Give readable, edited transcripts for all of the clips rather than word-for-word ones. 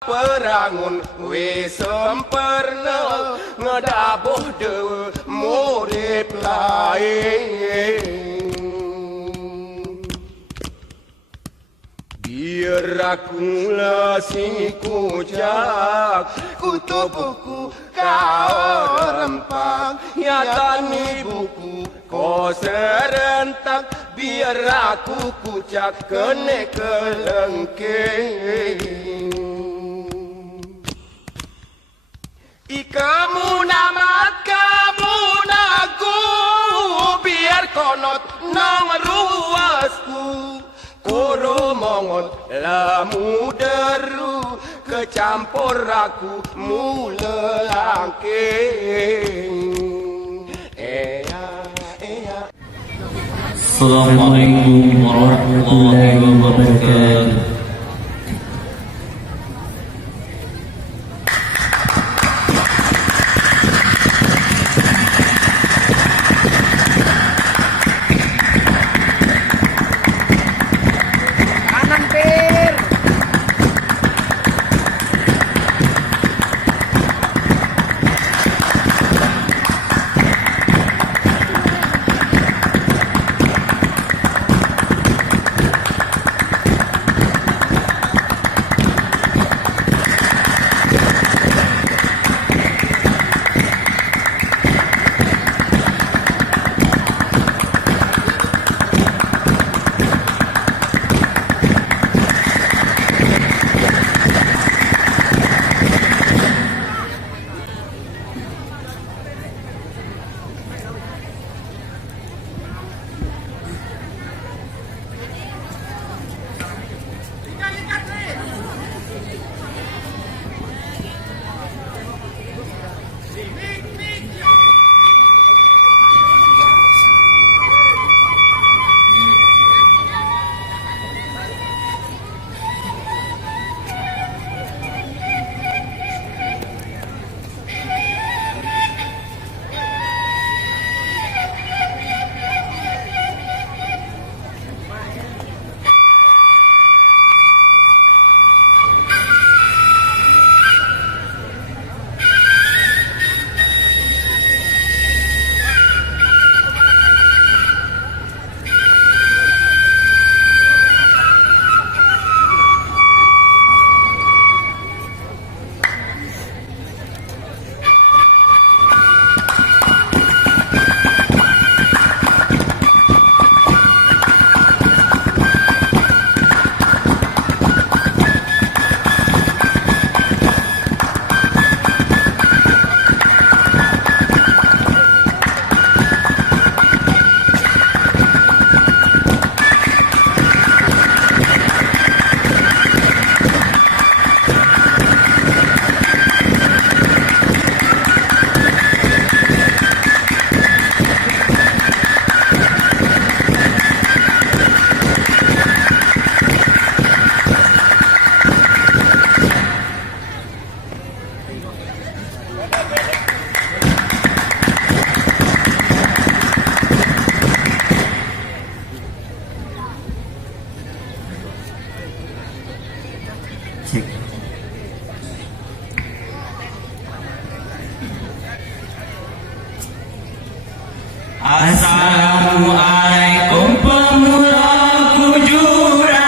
Perangun wis sempurna ngedabuh dewe murid lain. Biar aku lasi kucak kutubuku kau rempang ya tani buku kau serentak biar aku kucak kene kelengking. Ikamu nama kamu naku biar konot nang ruasku koro mongot lamu deru kecampur aku mulangking. Assalamualaikum warahmatullahi wabarakatuh. Assalamualaikum pemuda kujurang,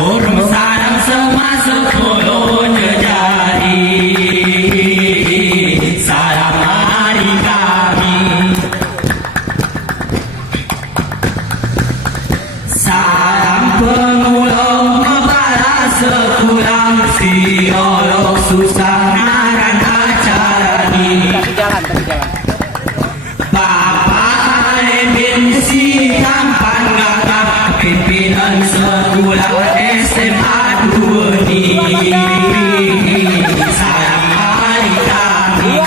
urung sarang semasa puluh jejari, salam hari kami, salam pengulung membalas sekurang siolog susah. Bapak Ebensi Kampan Gagap pimpinan sekolah SMA 2 ini. Salam hari kami.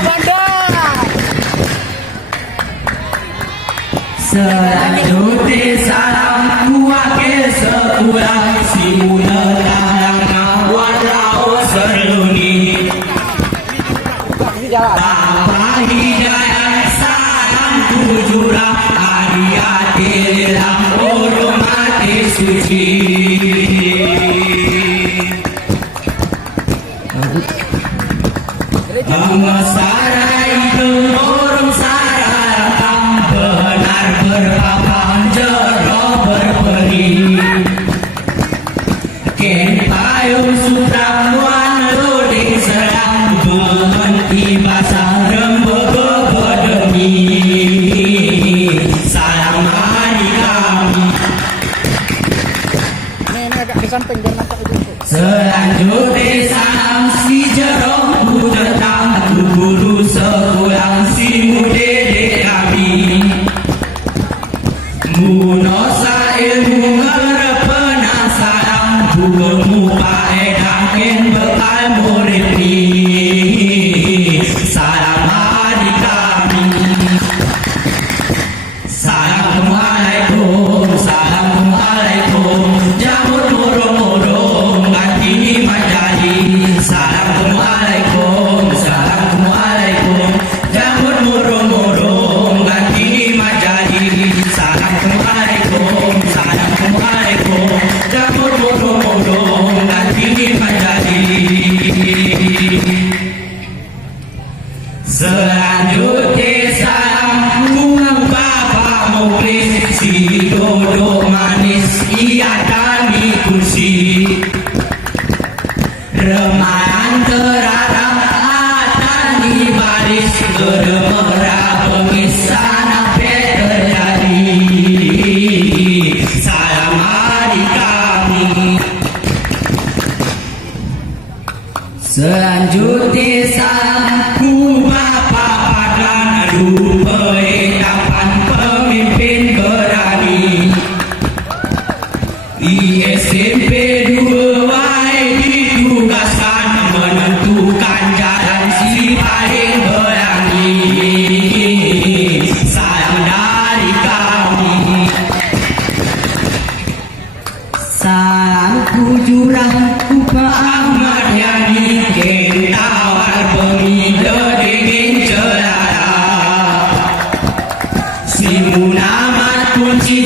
Selanjutnya salam kuakil sekolah simula tangan walau seruni. Bapak Hidayat salam kujurang, hadiah hormati suci. Mengesarai orang sarang benar berpapan jero berperi. Ken payung sutrang wan roding serang berhenti basah rembogo bedemi. Salam hari kami. Ini agak ke samping biar nampak itu. Selanjutnya salam si jerong datang guru sekolah si muda kami. Munosa ilmu ngerepenasaran buku paedah ken bekal murid ni. Salam hari kami. Assalamualaikum, assalamualaikum. Jamur murung-murung ganti ni majadi. Assalamualaikum, assalamualaikum. Jamur murung-murung ganti ni majadi. Assalamualaikum, assalamualaikum. Jamur murung-murung ganti ni majadi. Selanjutnya salam bunga Bapak Muklis si duduk manis ia tani kursi. Remayan terarang atani baris geremera pengisana terjadi. Salam hari kami. Selanjutnya salam ku Bapak Padan rupa etapan pemimpin berani. ISMP 2 wae ditugaskan menentukan jalan si paling berani. Salam dari kami. Salamku jurang ku ke Ahmad Yani kentawar pemida dingin celana. Si munamat kunci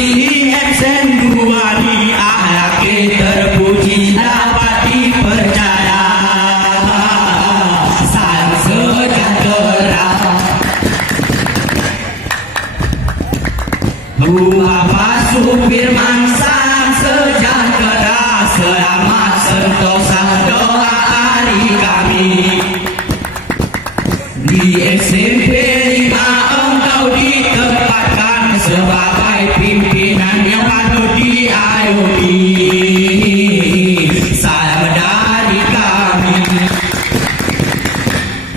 absen dua ni ahlak terpuji dapat dipercaya. Salam sejahtera. Bapak Supirman salam sejahtera. Selamat sentosa doa hari kami. Di SMP 5 engkau ditempatkan sebagai pimpinan yang patut diayomi. Salam dari kami.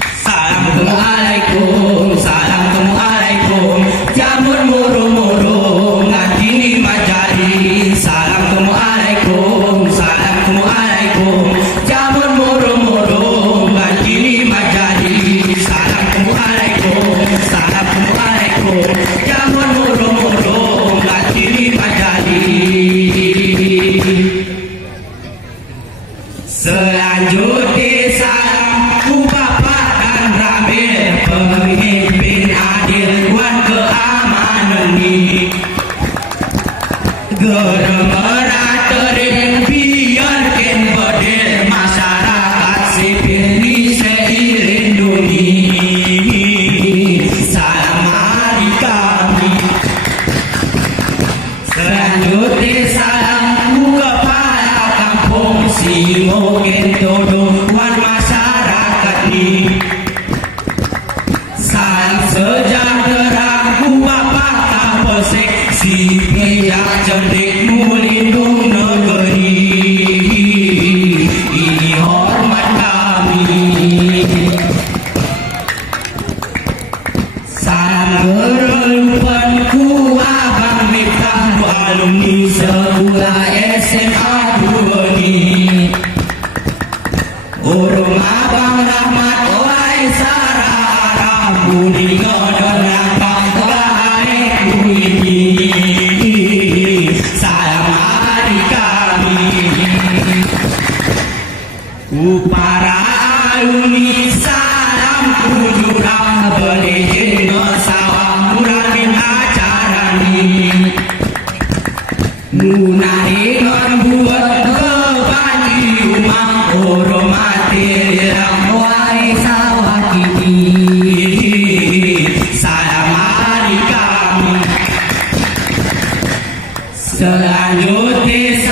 Assalamualaikum, assalamualaikum. Jamur murung-murung nanti ni majadi. Assalamualaikum, assalamualaikum. Jamur murung-murung nanti ni majadi. Assalamualaikum, assalamualaikum. Jamur murung-murung nanti ni majadi. Selanjutnya salam ku Bapak dan Ramil pemimpin adil wan keamanan ni. Geremera tering biarkan bedil masyarakat sipil ni seilindungi. Salam hari kami. Selanjutnya salam ku kepala kampung si mungkin tuduhan masyarakat ni. Salam sejahtera ku Bapak Kapolsek si pihak cerdik melindung negeri. Ini hormat kami. Salam gerelupan ku Abang Miftah alumni sekolah SMA 2 ni. Urung Abang Rahmat Oi Sarah Budi ngodon lampang bahaya ku ini. Salam hari kami. Ku para alumni salam ku jurang belejen sawang murah bin acara ni. Munai non buat beban di rumah hormati ramai sawah kiki salam hari kami selanjutnya